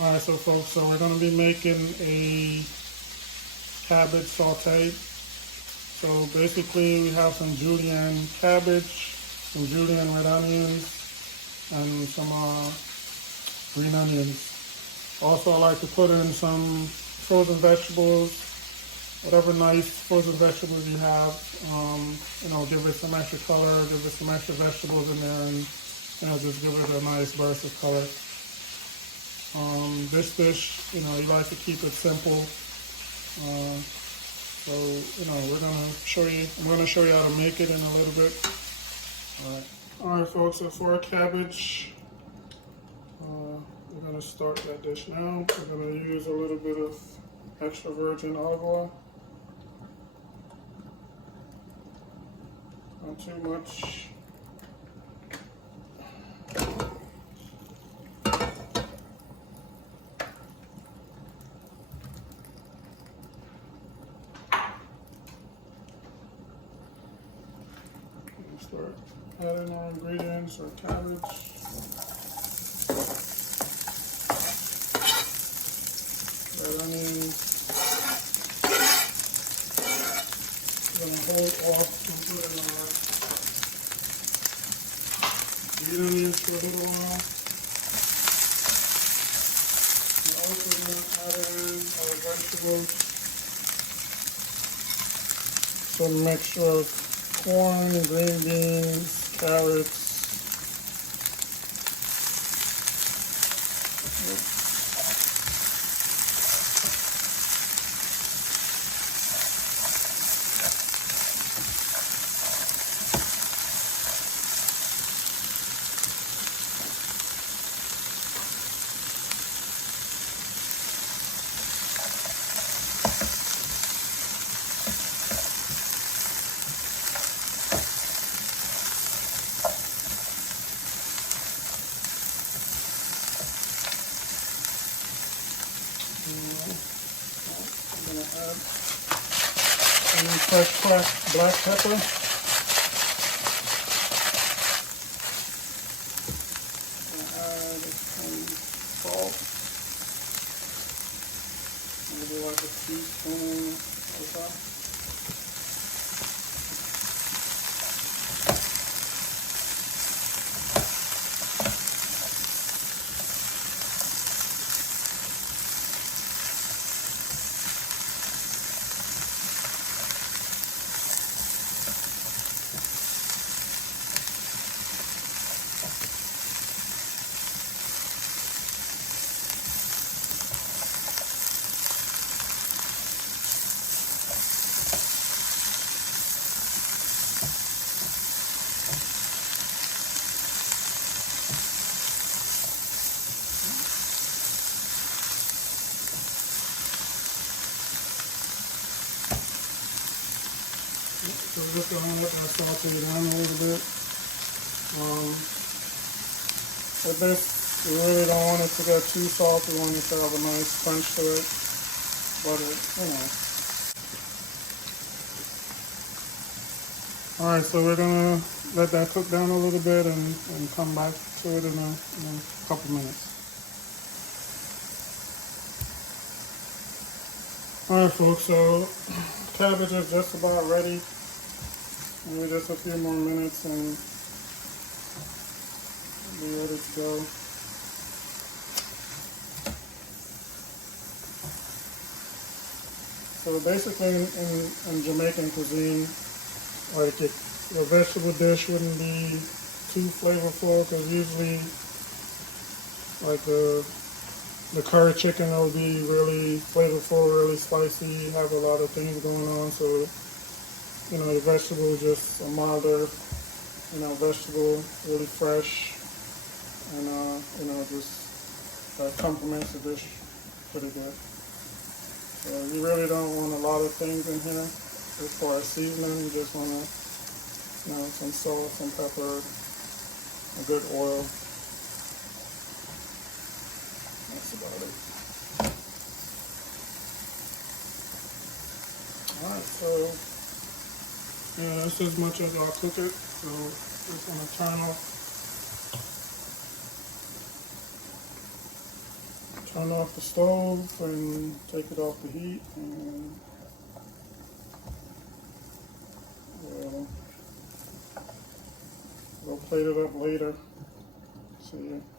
Alright, so folks, so we're going to be making a cabbage saute. So basically we have some julienne cabbage, some julienne red onions, and some green onions. Also, I like to put in some frozen vegetables, whatever nice frozen vegetables you have. Give it some extra color, give it some extra vegetables in there, and just give it a nice burst of color. This dish, you like to keep it simple. So we're gonna show you. I'm gonna show you how to make it in a little bit. All right, folks. So for our cabbage, we're gonna start that dish now. We're gonna use a little bit of extra virgin olive oil. Not too much. Start adding our ingredients, our cabbage. Red onions. We're going to hold off and put in our green onions for a little while. We're also going to add in our vegetables. So a mixture of corn, green beans, carrots. I'm going to add some fresh cracked black pepper. I'm going to add some salt. Maybe like a teaspoon or so. So just going to let that saute down a little bit. With this, you really don't want it to get too salty. You want it to have a nice crunch to it. But Alright, so we're going to let that cook down a little bit and come back to it in a couple minutes. Alright folks, so cabbage is just about ready. Maybe just a few more minutes and be ready to go. So basically in Jamaican cuisine, like a vegetable dish wouldn't be too flavorful because usually like the curry chicken will be really flavorful, really spicy, have a lot of things going on. So the vegetable is just a milder, vegetable, really fresh, and just complements the dish pretty good. So you really don't want a lot of things in here as far as seasoning. You just want some salt, some pepper, a good oil. That's about it. Alright, so that's as much as I'll cook it. So just want to turn off the stove and take it off the heat, and we'll plate it up later. See ya.